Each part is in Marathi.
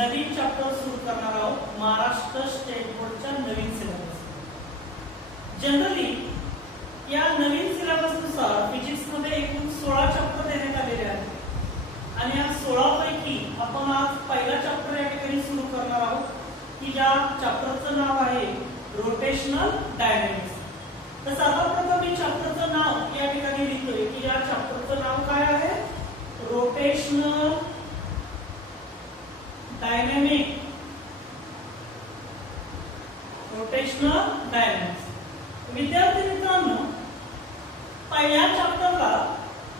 नवीन चॅप्टर सुरू करणार आहोत महाराष्ट्र स्टेट बोर्डच्या नवीन सिलेबस। जनरली या नवीन सिलेबस नुसार फिजिक्स मध्ये एकूण 16 चॅप्टर देण्यात आलेले आहेत आणि या 16 पैकी आपण आज पहिला चॅप्टर या ठिकाणी सुरू करणार आहोत की ज्या चॅप्टरचं नाव आहे रोटेशनल डायनॅमिक्स। तर सर्वप्रथम मी चॅप्टरचं नाव या ठिकाणी लिहितोय की या चॅप्टरचं नाव काय आहे, रोटेशनल डायनॅमिक। रोटेशनल डायनॅमिक्स विद्यार्थी मित्रांनो, पहिल्या चॅप्टरला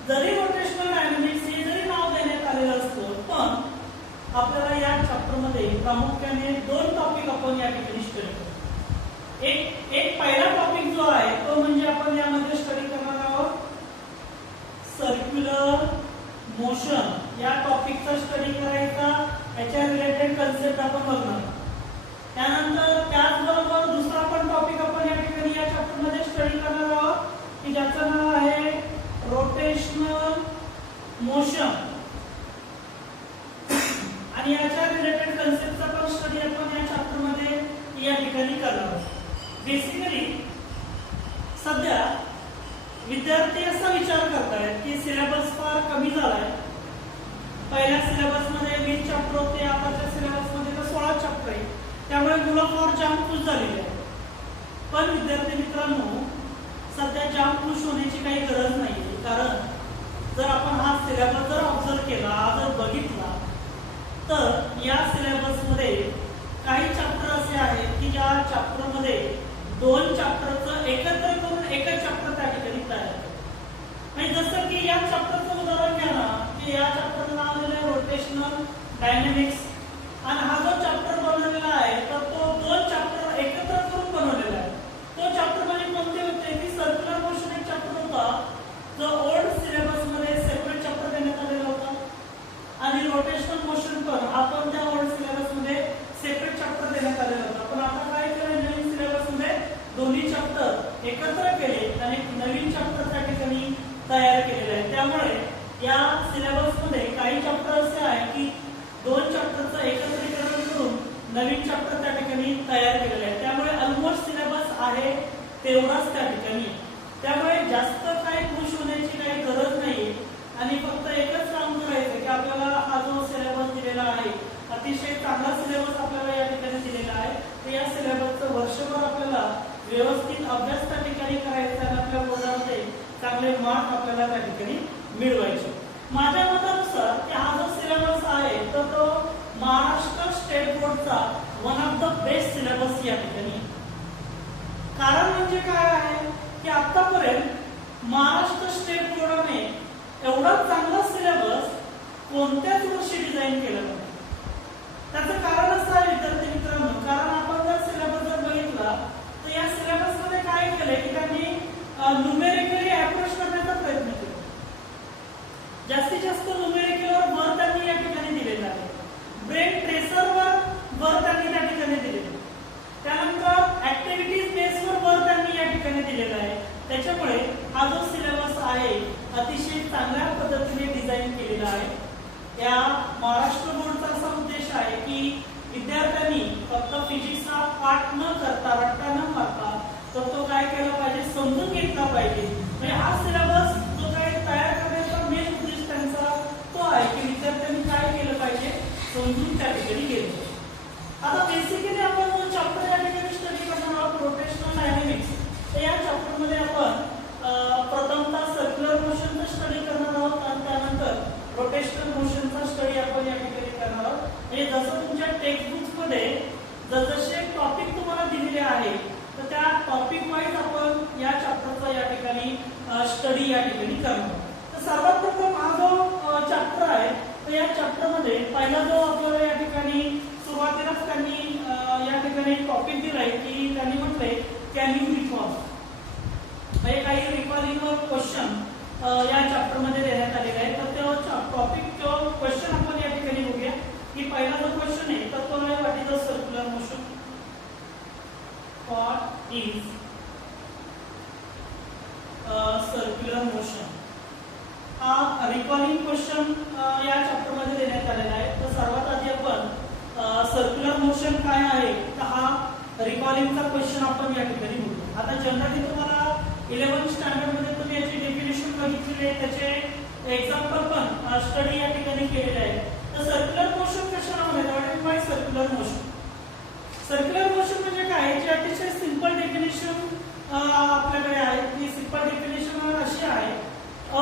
जरी रोटेशनल डायनॅमिक्स हे जरी नाव देण्यात आलेलं असतं, पण आपल्याला या चॅप्टर मध्ये प्रामुख्याने दोन टॉपिक आपण या ठिकाणी स्टडी करू। एक पहिला टॉपिक जो आहे तो म्हणजे आपण यामध्ये स्टडी करणार आहोत सर्क्युलर मोशन। या टॉपिकचा स्टडी करायचा, याच्या रिलेटेड कन्सेप्ट आपण बघणार। त्यानंतर त्याचबरोबर दुसरा पण टॉपिक आपण या ठिकाणी या चॅप्टर मध्ये स्टडी करणार आहोत की ज्याचं नाव आहे रोटेशनल मोशन आणि याच्या रिलेटेड कन्सेप्टचा पण स्टडी आपण या चॅप्टर मध्ये या ठिकाणी करणार आहोत। बेसिकली सध्या विद्यार्थी असा विचार करतायत की सिलेबस फार कमी झालाय। पहिल्या सिलेबस मध्ये 20 चॅप्टर होते, आताच्या सिलेबस मध्ये तर 16 चॅप्टर आहे, त्यामुळे मुलं फार जाम खुश झालेली आहे। पण विद्यार्थी मित्रांनो, सध्या जाम खुश होण्याची काही गरज नाहीये, कारण जर आपण हा सिलेबस जर ऑब्झर्व केला, जर बघितला, तर या सिलेबस मध्ये काही चॅप्टर असे आहेत की ज्या चॅप्टर मध्ये दोन चॅप्टरचं एकत्र करून एकच चॅप्टर त्या ठिकाणी तयार करतात। म्हणजे जसं की या चॅप्टरचं उदाहरण घ्या ना, की या चॅप्टरचं नाव दिलं आहे रोटेशनल डायनॅमिक्स आणि हा जो चॅप्टर बनवलेला आहे तर तो दोन चॅप्टर एकत्र करून बनवलेला आहे। तो चॅप्टर म्हणजे कोणते होते की सर्क्युलर मोशन एक चॅप्टर होता जो ओल्ड सिलेबस मध्ये सेपरेट चॅप्टर देण्यात आलेला होता आणि रोटेशनल मोशन पण आपण त्या ओल्ड सिलेबस मध्ये सेपरेट चॅप्टर देण्यात आलेला होता। पण आता काय केलं, नवीन सिलेबस मध्ये दोन्ही चॅप्टर एकत्र केले आणि एक नवीन चॅप्टर त्या ठिकाणी तयार केलेले आहे। त्यामुळे या सिलेबस मध्ये काही चॅप्टर असे आहे की दोन चॅप्टरचं एकत्रीकरण करून नवीन चॅप्टर त्या ठिकाणी तयार केलेले आहे। त्यामुळे ऑलमोस्ट सिलेबस आहे तेवढाच त्या ठिकाणी, त्यामुळे जास्त काही खुश होण्याची काही गरज नाही आणि फक्त एकच काम करायचं की आपल्याला हा जो सिलेबस दिलेला आहे अतिशय चांगला सिलेबस आपल्याला या ठिकाणी दिलेला आहे, तर या सिलेबसचं वर्षभर आपल्याला व्यवस्थित अभ्यास त्या ठिकाणी करायचा आणि आपल्या बोर्डामध्ये चांगले मार्क आपल्याला त्या ठिकाणी मिळवायचे। माझ्या मतानुसार की हा जो सिलेबस आहे तर तो Maharashtra state बोर्डचा one of the best syllabus या ठिकाणी। कारण म्हणजे काय आहे की आतापर्यंत महाराष्ट्र स्टेट बोर्डाने एवढा चांगला सिलेबस कोणत्याच वर्षी डिझाईन केला नाही। त्याचं कारण असं आहे विद्यार्थी मित्रांनो, कारण आपण जर सिलेबस जर बघितला तर या सिलेबस मध्ये काय केलंय की त्यांनी न्यूमेरिकली अप्रोच करण्याचा प्रयत्न केला। जास्तीत जास्त न्यूमेरिकलवर भर त्यांनी या ठिकाणी दिलेला आहे, ब्रेन ट्रेसरवर भर त्यांनी त्या ठिकाणी दिलेला, त्यानंतर ऍक्टिव्हिटीज बेसवर भर त्यांनी या ठिकाणी दिलेला आहे। त्याच्यामुळे हा जो सिलेबस आहे अतिशय चांगल्या पद्धतीने डिझाईन केलेला आहे। या महाराष्ट्र बोर्डचा असा उद्देश आहे की विद्यार्थ्यांनी फक्त फिजिक्सचा पाठ न करता, रट्टा न मारता, तर तो काय केला पाहिजे, समजून घेतला पाहिजे। म्हणजे हा सिलेबस जो काही तयार करण्याचा मेन उद्देश त्यांचा तो आहे की विद्यार्थ्यांनी काय केलं पाहिजे, समजून त्या ठिकाणी गेलं। आता बेसिकली आपण जो चॅप्टर या ठिकाणी स्टडी करणार आहोत रोटेशनल डायनॅमिक्स, तर या चॅप्टर मध्ये आपण प्रथमतः सर्क्युलर मोशनचा स्टडी करणार आहोत आणि त्यानंतर रोटेशनल मोशनचा स्टडी आपण या ठिकाणी करणार आहोत। म्हणजे जसं तुमच्या टेक्स्ट बुक्स मध्ये जसे टॉपिक तुम्हाला दिलेले आहे तर त्या टॉपिक वाईज आपण या चॅप्टरचा या ठिकाणी स्टडी या ठिकाणी करणार आहोत। तर सर्वप्रथम हा जो चॅप्टर आहे तर या चॅप्टर मध्ये पहिला जो आपल्याला या ठिकाणी सुरुवातीलाच त्यांनी या ठिकाणी टॉपिक दिलाय की त्यांनी म्हटलंय कॅन यू रिकॉल, म्हणजे काही रिकॉलिंग क्वेश्चन या चॅप्टर मध्ये देण्यात आलेला आहे। तर तो टॉपिक किंवा क्वेश्चन आपण या ठिकाणी बघूया की पहिला जो क्वेश्चन आहे तर तो आहे what is the circular motion, what is circular motion. हा रिकॉलिंग क्वेश्चन या चॅप्टर मध्ये देण्यात आलेला आहे। तर सर्वात आधी आपण सर्क्युलर मोशन काय आहे, तर हा रिकॉलिंगचा क्वेश्चन आपण या ठिकाणी बघू. आता जनरली तुम्हाला 11th स्टँडर्ड मध्ये तुम्ही याची डेफिनेशन बघितलेली आहे, त्याचे एक्झाम्पल पण स्टडी या ठिकाणी केलेले आहे. तर सर्क्युलर मोशन कशाला म्हणतात, what is by circular motion. Circular motion म्हणजे काय, जे अतिशय सिंपल डेफिनेशन आपल्याकडे आहे. ती सिंपल डेफिनेशन अशी आहे, a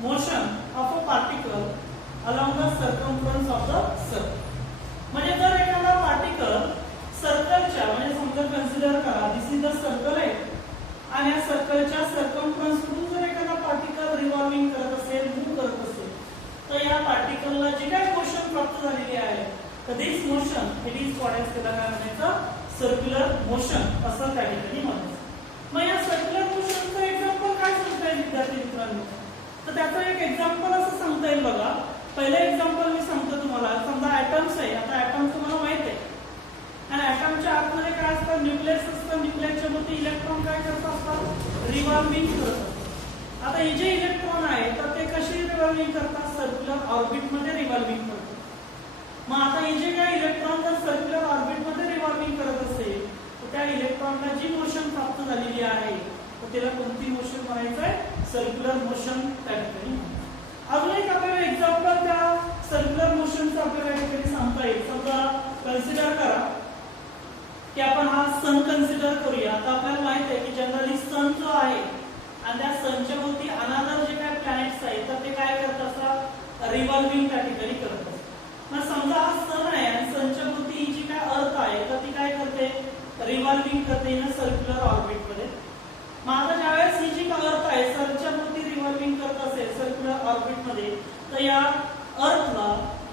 motion of a particle along the circumference of the circle. म्हणजे जर एखादा पार्टिकल सर्कलच्या, म्हणजे समजा कन्सिडर करा दिस इज द सर्कल आहे आणि या सर्कलच्या सर्कम्फरन्स मधून जर एखादा पार्टिकल रिव्हॉल्विंग करत असेल, मूव्ह करत असेल, तर या पार्टिकलला जे काही मोशन प्राप्त झालेली आहे, तर this motion it is what is त्याला काय म्हणायचं, सर्क्युलर मोशन असं त्या ठिकाणी म्हणायचं. मग या सर्क्युलर मोशनचं एक्झाम्पल काय सांगता येईल विद्यार्थी मित्रांनो, तर त्याचं एक एक्झाम्पल असं सांगता येईल बघा. पहिलं एक्झाम्पल मी सांगतो तुम्हाला. समजा ऍटम्स आहे. आता ऍटम तुम्हाला माहित आहे, आणि ऍटमच्या आतमध्ये काय असतं, न्यूक्लियस असतं. न्यूक्लियसच्या भोवती इलेक्ट्रॉन काय करत असतात, रिव्हॉल्विंग करत असतात. आता हे जे इलेक्ट्रॉन आहे तर ते कसे रिव्हॉल्विंग करतात, सर्क्युलर ऑर्बिट मध्ये रिव्हॉल्विंग करतात. मग आता हे जे काही इलेक्ट्रॉन जर सर्क्युलर ऑर्बिट मध्ये रिव्हॉल्विंग करत असेल, तर त्या इलेक्ट्रॉनला जी मोशन प्राप्त झालेली आहे तर त्याला कोणती मोशन म्हणायचं आहे, सर्क्युलर मोशन त्या ठिकाणी. अजून एक आपल्याला एक्झाम्पल त्या सर्क्युलर मोशनचं आपल्याला या ठिकाणी सांगता येईल. समजा कन्सिडर करा की आपण हा सन कन्सिडर करूया. आता आपल्याला माहित आहे की जनरली सन जो आहे आणि त्या सनच्या भोवती अनादर जे काही प्लॅनेट्स आहेत तर ते काय करत असतात, रिव्हॉल्विंग त्या ठिकाणी करत असतात. मग समजा हा सन आहे आणि सनच्या भोवती ही जी काय अर्थ आहे तर ती काय करते, रिव्हॉल्विंग करते इन सर्क्युलर ऑर्बिट मध्ये. मग आता ज्यावेळेस ही जी अर्थ आहे सनच्या भोवती रिव्हॉल्विंग करत असेल सर्क्युलर ऑर्बिट मध्ये, तर या अर्थला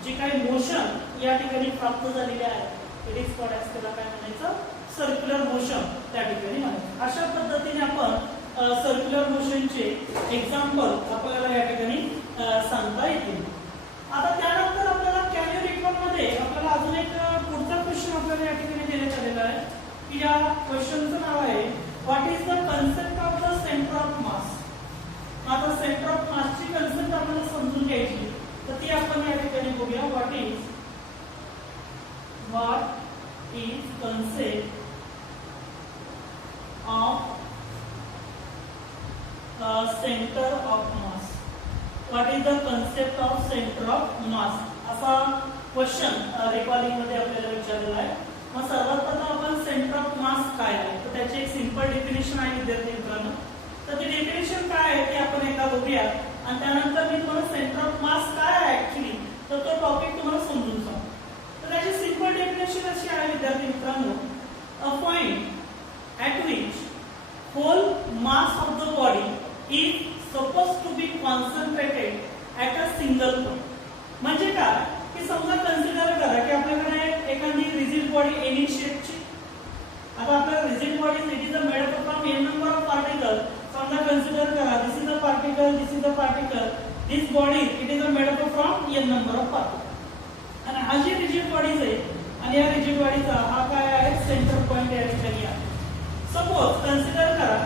जे काही मोशन या ठिकाणी प्राप्त झालेले आहे इट इज कॉल्ड एज, त्याला काय म्हणायचं, सर्क्युलर मोशन त्या ठिकाणी म्हणायचं. अशा पद्धतीने आपण सर्क्युलर मोशनचे एक्झाम्पल आपल्याला या ठिकाणी सांगता येतील. आता त्यानंतर आपल्याला कॅन यू रिकॉल मध्ये आपल्याला अजून एक पुढचा क्वेश्चन आपल्याला या ठिकाणी देण्यात आलेला आहे की या क्वेश्चनचं नाव आहे what is the concept of the centre of mass. आता सेंटर ऑफ मासची कन्सेप्ट आपल्याला समजून घ्यायची, तर ती आपण या ठिकाणी बघूया. What is concept of centre of mass. What is the concept of centre of mass असा क्वेश्चन रिकॉलिंग मध्ये आपल्याला विचारलेला आहे. मग सर्वात प्रथम आपण सेंटर ऑफ मास काय आहे तर त्याची एक सिंपल डेफिनेशन आहे विद्यार्थी मित्रांनो. तर ती डेफिनेशन काय आहे ते आपण एकदा बघूया आणि त्यानंतर मी तुम्हाला सेंटर ऑफ मास काय आहे ऍक्च्युअली तर तो टॉपिक तुम्हाला समजून सांगतो. तर त्याची सिंपल डेफिनेशन अशी आहे विद्यार्थी मित्रांनो, a point at which whole mass of the body is suppose to be concentrated at a single point. म्हणजे काय की समजा कन्सिडर करा की आपल्याकडे एखादी रिजिड बॉडी एनी शेपची. आता आपल्याला rigid body it is made up from an number of particle. समजा कन्सिडर करा this is a particle, this is a particle, this body it is made up from an number of particle. आणि हा जी रिजिड बॉडीज आहे आणि या रिजिड बॉडीचा हा काय आहे, सेंटर पॉइंट या ठिकाणी आहे. सपोज कन्सिडर करा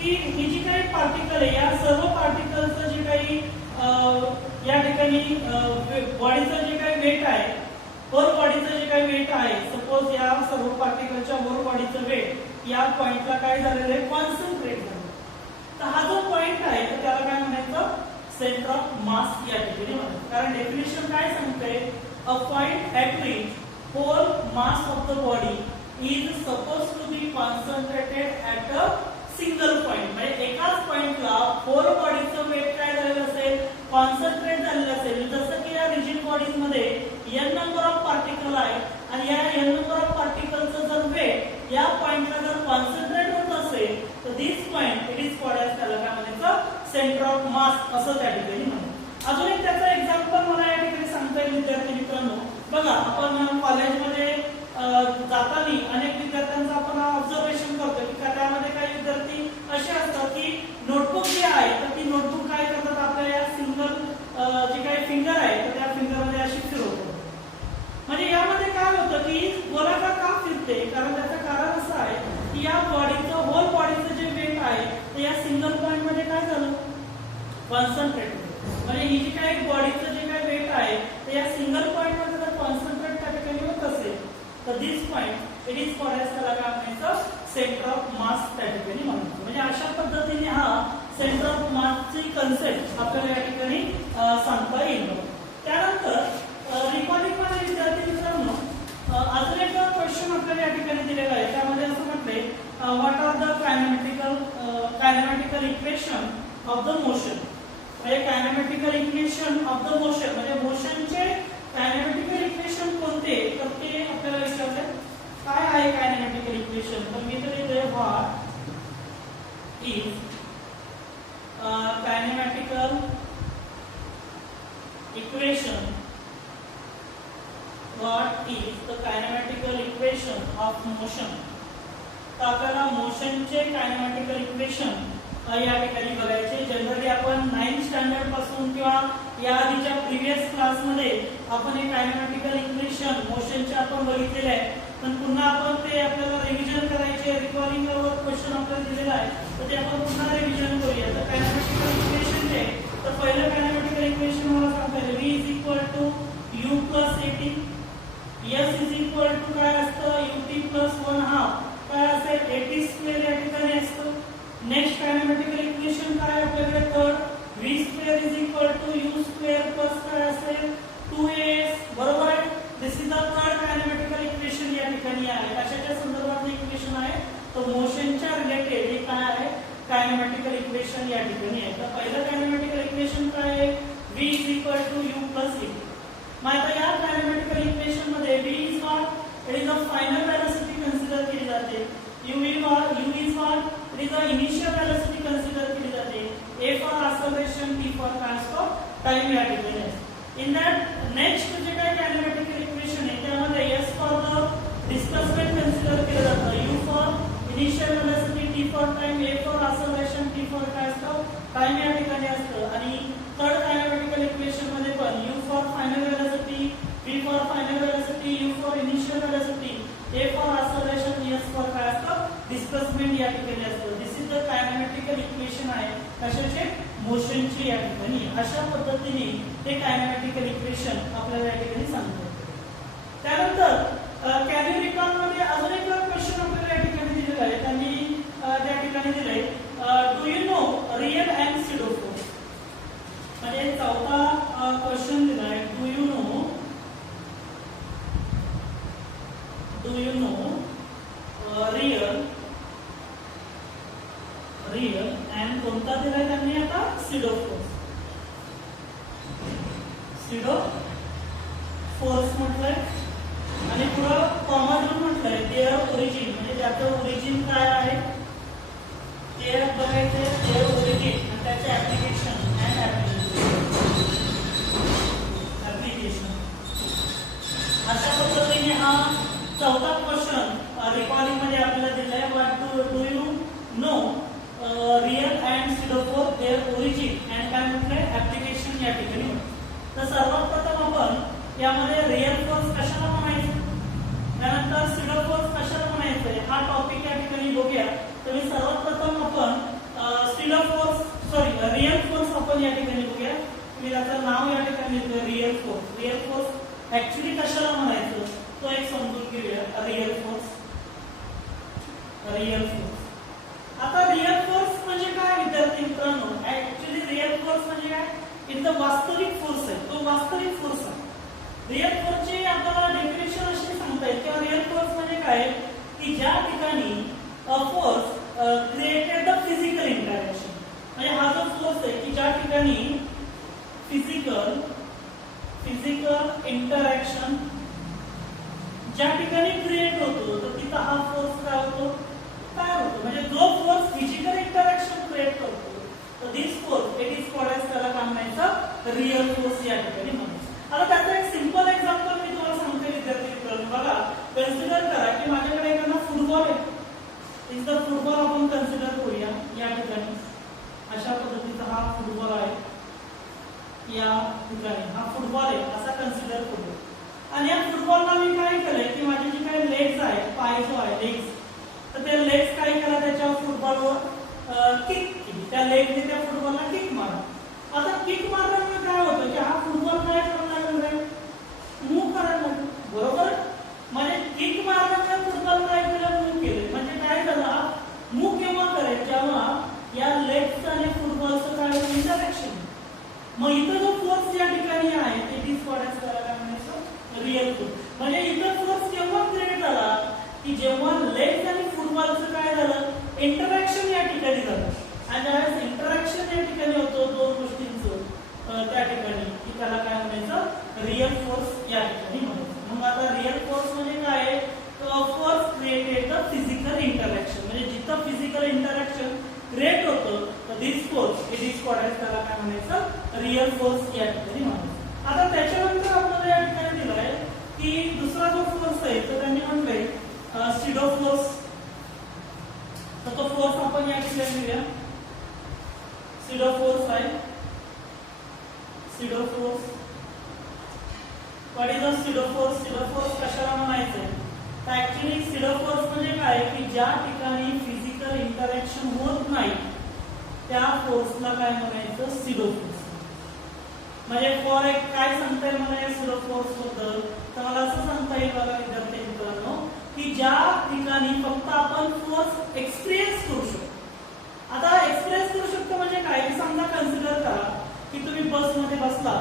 की ही जी काही पार्टिकल आहे या सर्व पार्टिकलचं जे काही या ठिकाणी बॉडीचं जे काही वेट आहे, वर बॉडीचं जे काही वेट आहे, सपोज या सर्व पार्टिकलच्या वर बॉडीचं वेट या पॉइंटला काय झालेलं आहे, कॉन्सन्ट्रेट झालं. तर हा जो पॉइंट आहे तर त्याला काय म्हणायचं, सेंटर ऑफ मास या ठिकाणी म्हणायचं. कारण डेफिनेशन काय सांगते, a point at which whole mass of the body is suppose to be concentrated at a single point. म्हणजे एकाच पॉइंटला होल बॉडीचं वेट काय झालेलं असेल, कॉन्सन्ट्रेट झालेलं असेल. जसं की या रिजिड बॉडीज मध्ये n नंबर ऑफ पार्टिकल आहे आणि या n नंबर ऑफ पार्टिकलचं जर वेट या पॉइंटला जर कॉन्सन्ट्रेट होत असेल तर this point it is called as, त्याला काय म्हणायचं, सेंटर ऑफ मास असं त्या ठिकाणी म्हणतात. अजून एक त्याचा एक्झाम्पल मला या ठिकाणी सांगता येईल विद्यार्थी मित्रांनो. बघा आपण कॉलेजमध्ये जाताना अनेक विद्यार्थ्यांचं आपण ऑब्झर्वेशन करतो की त्यामध्ये काही विद्यार्थी असे असतात की नोटबुक जी आहे तर ती नोटबुक काय करतात, आपल्या या सिंगल जी काही फिंगर आहे तर त्या फिंगरमध्ये अशी फिरवतात. म्हणजे यामध्ये काय होतं की गोलाकार का फिरते, कारण त्याचं कारण असं आहे की या बॉडीचं होल बॉडीचं जे वेट आहे ते या सिंगल पॉइंट मध्ये काय झालं, कॉन्सन्ट्रेट. म्हणजे ही जी काही बॉडीचं जे काही वेट आहे ते या सिंगल पॉइंट मध्ये जर कॉन्सन्ट्रेट तर this point it is called as त्याला काय म्हणायचं सेंटर ऑफ मास त्या ठिकाणी म्हणतो. म्हणजे अशा पद्धतीने हा सेंटर ऑफ मासची कन्सेप्ट आपल्याला या ठिकाणी सांगता येईल. त्यानंतर रिकॉर्डिंग मध्ये विद्यार्थी मित्रांनो अजून एक क्वेश्चन आपल्याला या ठिकाणी दिलेला आहे. त्यामध्ये असं म्हटलंय what are the kinematical equation of the motion. म्हणजे kinematical equation of the motion म्हणजे मोशनचे कायनेमॅटिकल इक्वेशन कोणते तर ते आपल्याला विचारलं. काय आहे कायनेमॅटिकल इक्वेशन तर मी तर इथे what is kinematical equation what is the kinematical equation of motion. तर आपल्याला मोशनचे कायनेमॅटिकल इक्वेशन या ठिकाणी बघायचे. जनरली आपण 9th स्टँडर्ड पासून किंवा या आधीच्या प्रिव्हियस क्लासमध्ये आपण हे कायनेमॅटिकल इक्वेशन मोशनचे आपण बघितलेले आहे. पण पुन्हा आपण ते आपल्याला रिव्हिजन करायचे. रिकॉर्डिंगवर क्वेश्चन आपल्याला दिलेला आहे तर ते आपण पुन्हा रिव्हिजन करूया. तर कायनेमॅटिकल इक्वेशन जे तर पहिलं कायनेमॅटिकल इक्वेशन मला सांगता येईल v is equal to u plus at. s is equal to काय असतं ut प्लस 1/2 काय असेल at स्क्वेअर या ठिकाणी असतं. नेक्स्ट कायनेमॅटिकल इक्वेशन काय आपल्याकडे तर v square is equal to u square plus काय असेल 2as. बरोबर आहे. This is the third kinematical equation या ठिकाणी आहे. कशाच्या संदर्भातलं इक्वेशन आहे तर मोशनच्या रिलेटेड हे काय आहे कायनेमॅटिकल इक्वेशन या ठिकाणी आहे. तर पहिलं कायनेमॅटिकल इक्वेशन काय आहे v is equal to u plus at. मग आता या कायनेमॅटिकल इक्वेशन मध्ये v is what it is the final velocity consider केली जाते. u is what it is the initial velocity consider केली जाते. a for acceleration, t for time या ठिकाणी आहे. इन दॅट नेक्स्ट जे काय कायनेमॅटिकल इक्वेशन आहे त्यामध्ये s for the displacement consider केलं जातं. u for initial velocity, t for time, a for acceleration, t for time या ठिकाणी असतं. आणि थर्ड कायनेमॅटिकल इक्वेशन मध्ये पण u for final velocity, v for final velocity, u for initial velocity, a for acceleration, s for काय असतं डिस्प्लेसमेंट या ठिकाणी असतं. दिस इज द कायनेमॅटिकल इक्वेशन आहे कशाचे मोशनचे या ठिकाणी. अशा पद्धतीने ते कायनेमॅटिकल इक्वेशन आपल्याला या ठिकाणी सांगतात. त्यानंतर कॅन यू रिकॉल मध्ये अजून एक क्वेश्चन आपल्याला या ठिकाणी दिलेला आहे. त्यांनी त्या ठिकाणी दिलंय do you know real and pseudo force. म्हणजे चौथा क्वेश्चन दिलाय do you know real and कोणता दिलाय त्यांनी आता स्यूडो फोर्स. स्यूडो फोर्स म्हटलंय आणि पुढं कॉमन म्हटलंय देअर ओरिजिन म्हणजे त्याचं ओरिजिन काय आहे ते बघायचे. देअर ओरिजिन आणि त्याचे ऍप्लिकेशन अँड ऍप्लिकेशन. अशा पद्धतीने हा चौथा क्वेश्चन रिकॉर्डिंग मध्ये आपल्याला दिलाय. What do you know real and pseudo force their origin and काय म्हटलंय ऍप्लिकेशन या ठिकाणी. तर सर्वात प्रथम आपण यामध्ये रियल फोर्स कशाला म्हणायचं त्यानंतर स्यूडो फोर्स कशाला म्हणायचं हा टॉपिक या ठिकाणी बघूया. तर मी सर्वात प्रथम आपण स्यूडो फोर्स रियल फोर्स आपण या ठिकाणी बघूया. मी त्याचं नाव या ठिकाणी लिहितोय real force. Real force actually कशाला म्हणायचं तो एक समजून घेऊया. रियल फोर्स आता रियल फोर्स म्हणजे काय विद्यार्थी मित्रांनो. ऍक्च्युली रियल फोर्स म्हणजे काय इथं वास्तविक फोर्स आहे. तो वास्तविक फोर्स आहे. रियल फोर्सची आपल्याला डेफिनेशन अशी सांगता येईल किंवा रियल फोर्स म्हणजे काय की ज्या ठिकाणी a force created the physical interaction. म्हणजे हा जो फोर्स आहे की ज्या ठिकाणी फिजिकल इंटरॅक्शन ज्या ठिकाणी क्रिएट होतो तर तिथं हा फोर्स काय होतो म्हणजे जो फोर्स फिजिकल इंटरॅक्शन क्रिएट करतो तर this force it is called as त्याला काय म्हणायचं रियल फोर्स या ठिकाणी म्हणायचं. आता त्याचं एक सिंपल एक्झाम्पल मी तुम्हाला सांगते विद्यार्थी मित्रांनो. बघा कन्सिडर करा की माझ्याकडे एखादा फुटबॉल आहे. इज द फुटबॉल आपण कन्सिडर करूया या ठिकाणी. अशा पद्धतीचा हा फुटबॉल आहे. या ठिकाणी हा फुटबॉल आहे असा कन्सिडर करूया. आणि या फुटबॉलला मी काय केलंय की माझे जे काही लेग्स आहेत पाय जो आहे लेग्स तर ते लेग्स काय केला त्याच्या फुटबॉलवर किक केली. त्या लेगने त्या फुटबॉलला किक मारला. आता किक मारल्यामुळे काय होतं की हा फुटबॉल काय करायला लागला मूव्ह करायला लागला. बरोबर म्हणजे किक इंटरॅक्शन या ठिकाणी झालं आणि ज्यावेळेस इंटरॅक्शन या ठिकाणी होतो दोन गोष्टींचं त्या ठिकाणी की त्याला काय म्हणायचं रिअल फोर्स या ठिकाणी म्हणायचं. मग आता रिअल फोर्स म्हणजे काय आहे force created the physical interaction म्हणजे जिथं फिजिकल इंटरॅक्शन क्रिएट होतं तर दिस फोर्स इज कॉल्ड त्याला काय म्हणायचं रिअल फोर्स या ठिकाणी म्हणायचं. आता त्याच्यानंतर आपल्याला या ठिकाणी दिलं आहे की दुसरा जो फोर्स आहे तर त्यांनी म्हटलंय स्यूडो फोर्स. तर तो फोर्स आपण या ठिकाणी लिहूया स्यूडो फोर्स आहे pseudo force. What is the pseudo force? Pseudo force कशाला म्हणायचं तर ऍक्च्युअली स्यूडो फोर्स म्हणजे काय की ज्या ठिकाणी फिजिकल इंटरॅक्शन होत नाही त्या फोर्सला काय म्हणायचं स्यूडो फोर्स. म्हणजे फॉर एक काय सांगता येईल मला या स्यूडो फोर्स बद्दल तर मला असं सांगता येईल बघा विद्यार्थी मित्रांनो की ज्या ठिकाणी फक्त आपण फोर्स एक्सपिरियन्स करू शकतो. आता एक्सपिरियन्स करू शकतो म्हणजे काय की समजा कन्सिडर करा की तुम्ही बस मध्ये बसला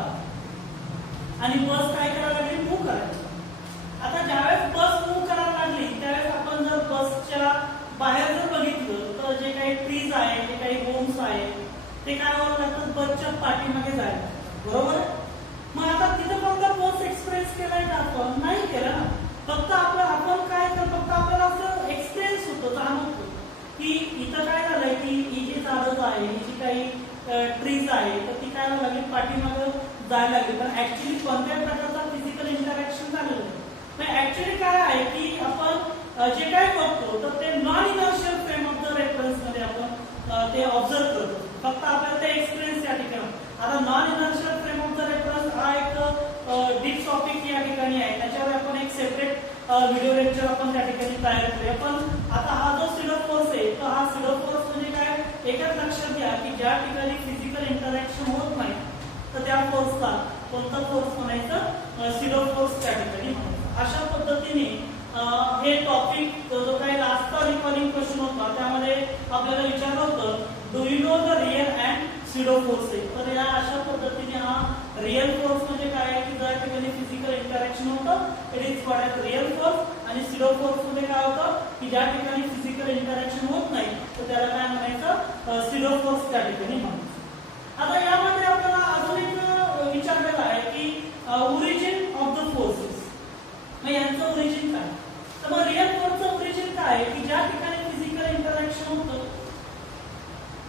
आणि बस काय करायला लागली मूव्ह करायला. आता ज्यावेळेस बस मूव्ह करायला लागली त्यावेळेस आपण जर बसच्या बाहेर जर बघितलं तर जे काही ट्रीज आहे जे काही होम्स आहे ते काय व्हावं लागतात बसच्या पाठीमागे जायला बरोबर. मग आता तिथं फक्त फोर्स एक्सपिरियन्स केलाय का आपण नाही केला ना. फक्त आपण काय तर फक्त आपल्याला असं एक्सपिरियन्स होतो जाणवतो की इथं काय झालंय की ही जी झाडं आहे ही जी काही ट्रीज आहे तर ती काय लागली पाठीमागे जायला लागली पण ऍक्च्युली कोणत्याही प्रकारचा फिजिकल इंटरॅक्शन झालेलं नाही. मग ऍक्च्युली काय आहे की आपण जे काय बघतो तर ते non inertial frame of the reference मध्ये आपण ते ऑब्झर्व करतो. फक्त आपल्याला ते एक्सपिरियन्स या ठिकाणी. आता non inertial frame of the reference हा एक डीप टॉपिक या ठिकाणी आहे त्याच्यावर आपण एक सेपरेट व्हिडिओ लेक्चर आपण त्या ठिकाणी तयार करूया. पण आता हा जो स्यूडो फोर्स आहे तर हा स्यूडो फोर्स म्हणजे काय एकच लक्षात घ्या की ज्या ठिकाणी फिजिकल इंटरॅक्शन होत नाही तर त्या फोर्सला कोणता फोर्स म्हणायचं स्यूडो फोर्स त्या ठिकाणी म्हणायचं. अशा पद्धतीने हे टॉपिक जो काही लास्टचा रिकॉर्डिंग क्वेश्चन होता त्यामध्ये आपल्याला विचारलं होतं do you know the real and pseudo force आहे. तर या अशा पद्धतीने हा रिअल फोर्स म्हणजे काय आहे की ज्या ठिकाणी फिजिकल इंटरॅक्शन होतं it is called as real force आणि स्यूडो फोर्स मध्ये काय होतं की ज्या ठिकाणी फिजिकल इंटरॅक्शन होत नाही तर त्याला काय म्हणायचं स्यूडो फोर्स त्या ठिकाणी म्हणायचं. आता यामध्ये आपल्याला अजून एक विचारलेलं आहे की ओरिजिन ऑफ द फोर्सेस. मग यांचं ओरिजिन काय तर मग रिअल फोर्सचं ओरिजिन काय आहे की ज्या ठिकाणी फिजिकल इंटरॅक्शन होतं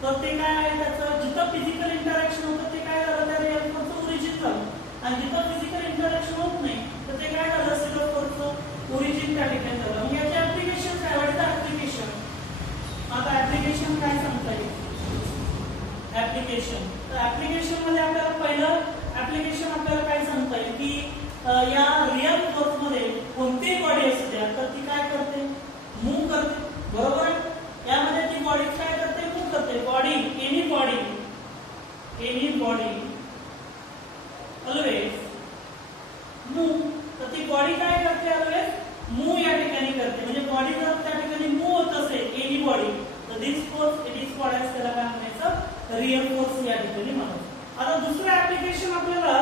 तर ते काय आहे त्याचं जिथं फिजिकल इंटरॅक्शन होतं ते काय झालं त्या रिअल फोर्सचं ओरिजिन झालं आणि जिथं फिजिकल इंटरॅक्शन होत नाही तर ते काय झालं स्यूडो फोर्सचं ओरिजिन त्या ठिकाणी झालं. मग याचे ऍप्लिकेशन काय वाटतं ऍप्लिकेशन. आता ऍप्लिकेशन काय सांगता येईल ऍप्लिकेशन तर ऍप्लिकेशन मध्ये आपल्याला पहिलं ऍप्लिकेशन आपल्याला काय सांगता येईल की या रिअल फोर्स मध्ये कोणतीही बॉडी असू द्या तर ती काय करते मूव्ह करते बरोबर आहे. यामध्ये ती बॉडी काय करते मूव्ह करते. Body any body always move तर ती बॉडी काय करते ऑलवेज मूव्ह या ठिकाणी करते. म्हणजे बॉडी जर त्या ठिकाणी मूव्ह होत असेल एनी बॉडी तर this force it is called as त्याला काय म्हणायचं रिअल फोर्स या ठिकाणी म्हणायचं. आता दुसरं ऍप्लिकेशन आपल्याला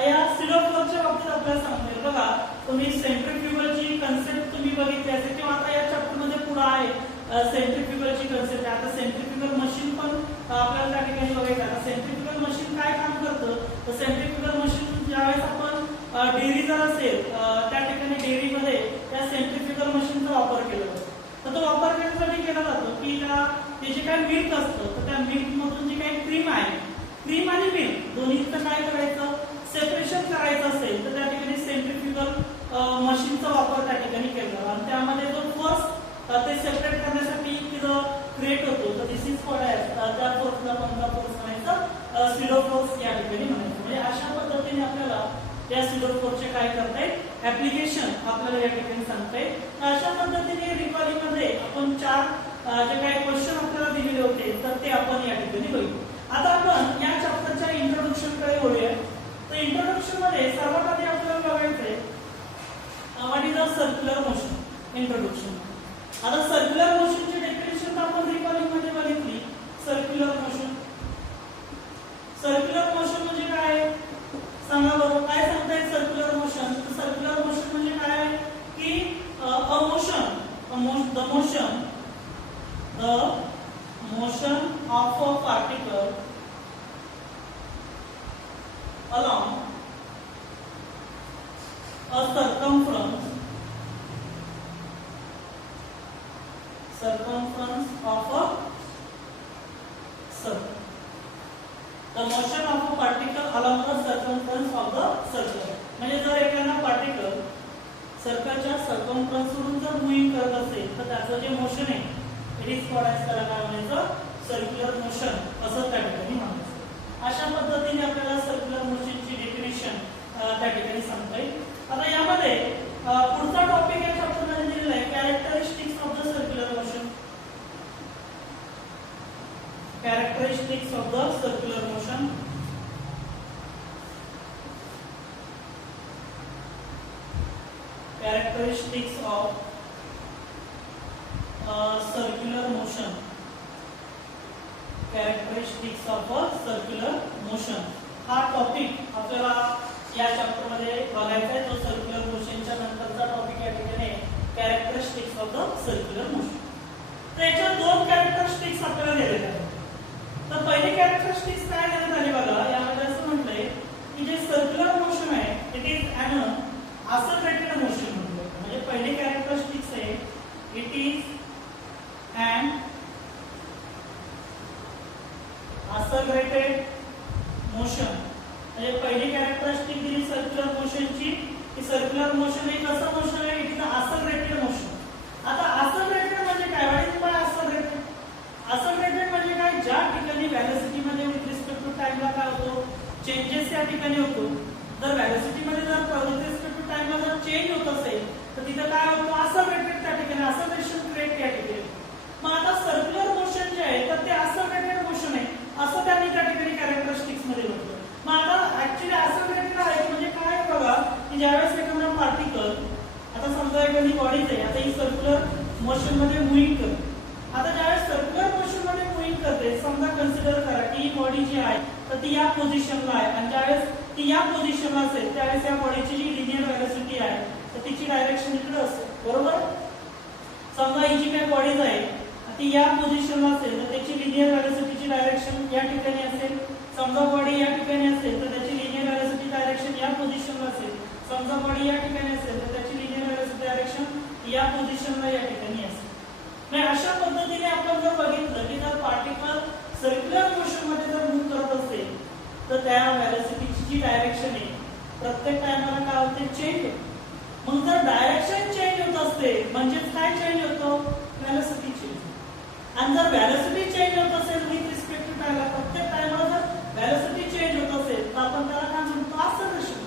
या स्यूडो फोर्सच्या बाबतीत आपल्याला सांगते. बघा तुम्ही सेंट्रिफ्युगलची कन्सेप्ट तुम्ही बघितली असेल किंवा आता या चॅप्टर मध्ये पुढे आहे सेंट्रिफ्युगलची कन्सेप्ट. आता सेंट्रिफ्युगल मशीन पण आपल्याला त्या ठिकाणी बघायचं. आता सेंट्रिफ्युगल मशीन काय काम करतं तर सेंट्रिफ्युगल मशीन ज्यावेळेस आपण डेअरी जर असेल त्या ठिकाणी डेअरीमध्ये त्या सेंट्रिफ्युगल मशीनचा वापर केला जातो. तर तो वापर करण्यासाठी केला जातो की ते जे काही मिल्क असतं तर त्या मिल्क मधून जी काही क्रीम आहे क्रीम आणि मिल्क दोन्हीचं काय करायचं सेपरेशन करायचं असेल तर त्या ठिकाणी सेंट्रिफ्युगल मशीनचा वापर त्या ठिकाणी केला आणि त्यामध्ये जो फोर्स ते सेपरेट करण्यासाठी क्रिएट होतो तर दिस इज कॉल्ड एज त्या फोर्सला कोणता फोर्स म्हणायचा स्यूडो फोर्स या ठिकाणी म्हणायचं. म्हणजे अशा पद्धतीने आपल्याला या स्यूडो फोर्सचे काय करता येईल ऍप्लिकेशन आपल्याला या ठिकाणी सांगता येईल. अशा पद्धतीने रिकॉर्डिंग मध्ये आपण 4 जे काही क्वेश्चन आपल्याला दिलेले होते तर ते आपण या ठिकाणी बघू. आता आपण या चॅप्टरच्या इंट्रोडक्शन कडे वळूया. तर इंट्रोडक्शन मध्ये सर्वात आधी आपल्याला बघायचंय what is a circular motion. Introduction. आता सर्क्युलर मोशनची डेफिनेशन आपण रिकॉर्डिंग मध्ये बघितली. सर्क्युलर मोशन म्हणजे काय सांगा बरं काय सांगता येईल सर्क्युलर मोशन. सर्क्युलर मोशन म्हणजे काय की the motion the motion of a particle along a circumference of a circle. The motion of a particle along the circumference of the circle. म्हणजे जर एखादा पार्टिकल सर्कलच्या सर्कम्फरन्स वरून जर मूव्हिंग करत असेल तर त्याचं जे मोशन आहे इट इज कॉल्ड ॲज त्याला काय म्हणायचं सर्क्युलर मोशन असं त्या ठिकाणी म्हणायचं. अशा पद्धतीने आपल्याला सर्क्युलर मोशनची डेफिनेशन त्या ठिकाणी सांगता येईल. आता यामध्ये पुढचा टॉपिक या चॅप्टर मध्ये दिलेला आहे characteristics of the circular motion. Characteristics of the circular motion. Characteristics of circular motion. Characteristics of a circular motion. हा टॉपिक आपल्याला या चॅप्टर मध्ये बघायचा आहे. तो सर्क्युलर मोशनच्या नंतरचा टॉपिक या ठिकाणी characteristics of the circular motion. तर याच्यात दोन कॅरेक्टरिस्टिक्स आपल्याला दिलेले आहेत. तर पहिली कॅरेक्टरिस्टिक्स काय देण्यात आली बघा. यामध्ये असं म्हटलंय की जे सर्क्युलर मोशन आहे it is an accelerated motion. म्हणजे पहिले कॅरेक्टरिस्टिक्स आहे इट इज an accelerated motion. म्हणजे पहिली कॅरेक्टरिस्टिक दिली सर्क्युलर मोशनची की सर्क्युलर मोशन एक असं मोशन आहे इट इज accelerated motion. आता accelerated म्हणजे काय? What is by accelerated? accelerated म्हणजे काय? ज्या ठिकाणी व्हेलॉसिटी मध्ये विथ रिस्पेक्ट टू टाइमला काय होतो चेंजेस या ठिकाणी होतो. जर व्हेलॉसिटी मध्ये जर विथ रिस्पेक्ट टू टाइमला जर चेंज होत असेल तर तिथे काय होतं accelerated त्या ठिकाणी acceleration क्रिएट त्या ठिकाणी. मग आता सर्क्युलर मोशन जे आहे तर ते accelerated मोशन आहे असं त्यांनी त्या ठिकाणी कॅरेक्टरिस्टिक्स मध्ये म्हटलं. मग आता ऍक्च्युअली accelerated आहे म्हणजे काय बघा की ज्यावेळेस एखादा पार्टिकल आता समजा एखादी बॉडीज आहे आता ही सर्क्युलर मोशन मध्ये मूव्हिंग करते. आता ज्यावेळेस सर्क्युलर मोशन मध्ये मूव्हिंग करते समजा कन्सिडर करा की ही बॉडी जी आहे तर ती या पोझिशनला आहे आणि ज्यावेळेस ती या पोझिशनला असेल त्यावेळेस या बॉडीची जी लिनियर व्हेलॉसिटी आहे तर तिची डायरेक्शन इकडे असेल. बरोबर. समजा ही जी काही बॉडीज आहे ती या पोझिशनला असेल तर त्याची लिनियर व्हेलॉसिटीची डायरेक्शन या ठिकाणी असेल. समजा बॉडी या ठिकाणी असेल तर त्याची लिनियर व्हेलॉसिटी डायरेक्शन या पोझिशनला असेल. समजा बॉडी या ठिकाणी असेल तर त्याची लिनियर व्हेलॉसिटी डायरेक्शन या पोझिशनला या ठिकाणी असेल. म्हणजे अशा पद्धतीने आपण जर बघितलं की जर पार्टिकल सर्क्युलर मोशन मध्ये जर मूव्ह करत असेल तर त्या व्हेलॉसिटीची जी डायरेक्शन आहे प्रत्येक टाइमला काय होते चेंज होते. मग जर डायरेक्शन चेंज होत असते म्हणजे काय चेंज होतो व्हेलॉसिटी चेंज. आणि जर व्हेलॉसिटी चेंज होत असेल विथ रिस्पेक्ट टू टाइमला प्रत्येक टाइमला जर व्हेलॉसिटी चेंज होत असेल तर आपण त्याला काय म्हणतो acceleration.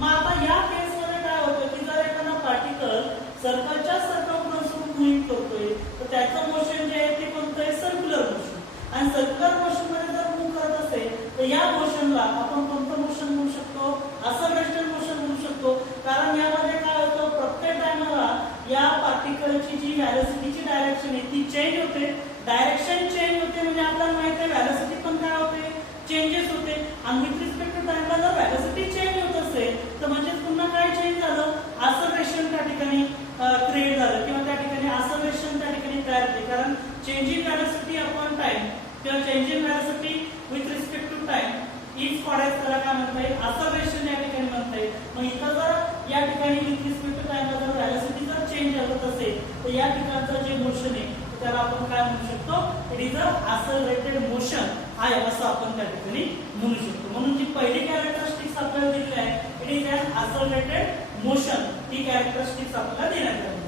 मग आता या केस मध्ये काय होतं की जर एखादा पार्टिकल सर्कलच्या सर्कम्फरन्सवरून मूव्हिंग करतोय तर त्याचं मोशन जे आहे ते कोणतं आहे सर्क्युलर मोशन. आणि सर्क्युलर मोशन मध्ये जर मूव्ह करत असेल तर या मोशनला आपण कोणतं मोशन म्हणू शकतो accelerated मोशन म्हणू शकतो. कारण यामध्ये काय होतं प्रत्येक टाइमला या पार्टिकलची जी व्हेलॉसिटीची डायरेक्शन आहे ती चेंज होते. डायरेक्शन चेंज होते म्हणजे आपल्याला माहिती आहे व्हेलॉसिटी पण काय होते चेंजेस होते. आणि विथ रिस्पेक्ट टू टाइमला जर व्हेलॉसिटी चेंज होत असेल तर म्हणजे पुन्हा काय चेंज झालं acceleration त्या ठिकाणी क्रिएट झालं किंवा त्या ठिकाणी acceleration त्या ठिकाणी तयार होते. कारण change in velocity upon time किंवा change in velocity with respect to time is called as त्याला काय म्हणता येईल acceleration या ठिकाणी म्हणता येईल. मग इथं जर या ठिकाणी विथ रिस्पेक्ट टू टाइमला जर व्हेलॉसिटी जर चेंज होत असेल तर या ठिकाणचं जे मोशन आहे त्याला आपण काय म्हणू शकतो it is a accelerated motion आहे असं आपण त्या ठिकाणी म्हणू शकतो. म्हणून जी पहिली कॅरेक्टरिस्टिक्स आपल्याला दिलेली आहे it is an accelerated motion. ही कॅरेक्टरिस्टिक्स आपल्याला देण्यात आली.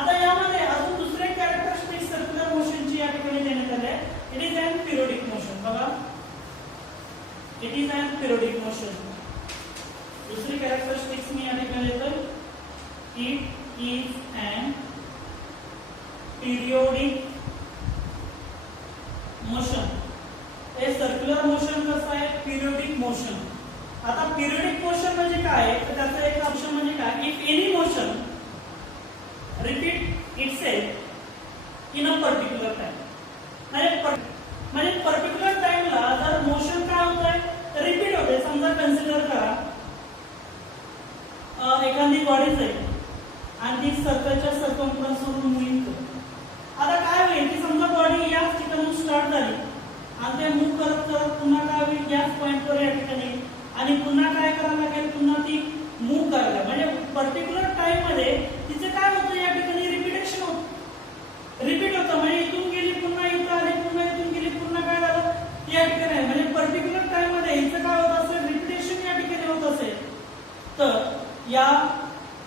आता यामध्ये अजून दुसरे कॅरेक्टरिस्टिक्स सर्क्युलर मोशनची या ठिकाणी देण्यात आले आहे. It is an periodic motion. बघा it is an periodic motion. दुसरी कॅरेक्टरिस्टिक्स मी या ठिकाणी देतो it is an periodic motion. हे सर्क्युलर मोशन कसं आहे पिरियोडिक मोशन. आता पिरियोडिक मोशन म्हणजे काय तर त्याचं एक ऑप्शन म्हणजे काय if any motion repeat itself in a particular time. म्हणजे पर्टिक्युलर टाइमला जर मोशन काय होत आहे रिपीट होते. समजा कन्सिडर करा एखादी बॉडीज आहे आणि ती सर्कलच्या सर्कम्फरन्सवरून मूव्हिंग करते. आता काय होईल की समजा बॉडी आणि पुन्हा काय करायला लागेल, पुन्हा ती मूव्ह करायला, म्हणजे पर्टिक्युलर टाइम मध्ये तिचे काय होतं या ठिकाणी रिपीटेशन होतं, रिपीट होतं, म्हणजे इथून गेली पुन्हा इथं आली, पुन्हा इथून गेली पुन्हा काय झालं या ठिकाणी, म्हणजे पर्टिक्युलर टाइम मध्ये हिचं काय होत असेल, रिपीटेशन या ठिकाणी होत असेल. तर या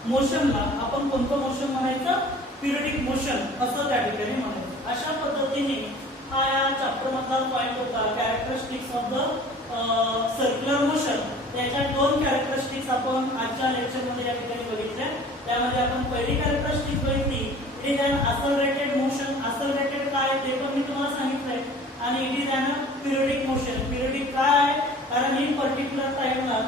मोशनला आपण कोणतं मोशन म्हणायचं, पिरियडिक मोशन असं त्या ठिकाणी म्हणायचं. अशा पद्धतीने हा या चॅप्टर मधला पॉइंट होता, characteristics of the circular motion. त्याच्या दोन कॅरेक्टरिस्टिक्स आपण आजच्या लेक्चर मध्ये या ठिकाणी बघितल्या. त्यामध्ये आपण पहिली कॅरेक्टरिस्टिक बघितली, it is an accelerated motion. Accelerated काय ते पण मी तुम्हाला सांगितलंय. आणि it is an periodic motion. Periodic काय आहे, कारण ही पर्टिक्युलर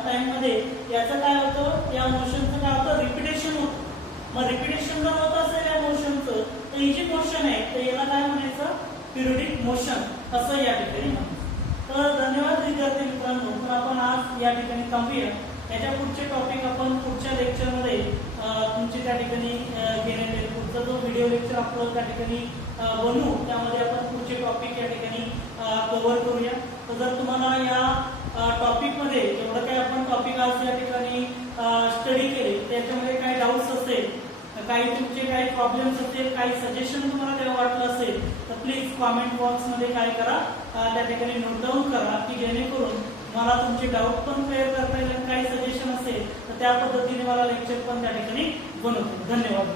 टाइम मध्ये याचं काय होतं, या मोशनचं काय होतं, रिपीटेशन होतं. मग रिपीटेशन जर होत असेल या मोशनचं, तर ही जी मोशन आहे तर याला काय म्हणायचं, पिरियडिक मोशन असं या ठिकाणी म्हणायचं. तर धन्यवाद विद्यार्थी मित्रांनो. तर आपण आज या ठिकाणी थांबूया. याच्या पुढचे टॉपिक आपण पुढच्या लेक्चरमध्ये तुमचे त्या ठिकाणी घेण्यात येईल. पुढचा जो व्हिडिओ लेक्चर आपलं त्या ठिकाणी बनवू, त्यामध्ये आपण पुढचे टॉपिक या ठिकाणी कव्हर करूया. तर जर तुम्हाला या टॉपिकमध्ये जेवढं काही आपण टॉपिक आज या ठिकाणी स्टडी केले, त्याच्यामध्ये काही डाऊट्स असेल, काही तुमचे काही प्रॉब्लेम्स असतील, काही सजेशन तुम्हाला तेव्हा वाटलं असेल, तर प्लीज कॉमेंट बॉक्समध्ये काय करा, त्या ठिकाणी नोट डाऊन करा, की जेणेकरून मला तुमचे डाऊट पण क्लिअर करता येईल. काही सजेशन असेल तर त्या पद्धतीने मला लेक्चर पण त्या ठिकाणी बनवतो. धन्यवाद.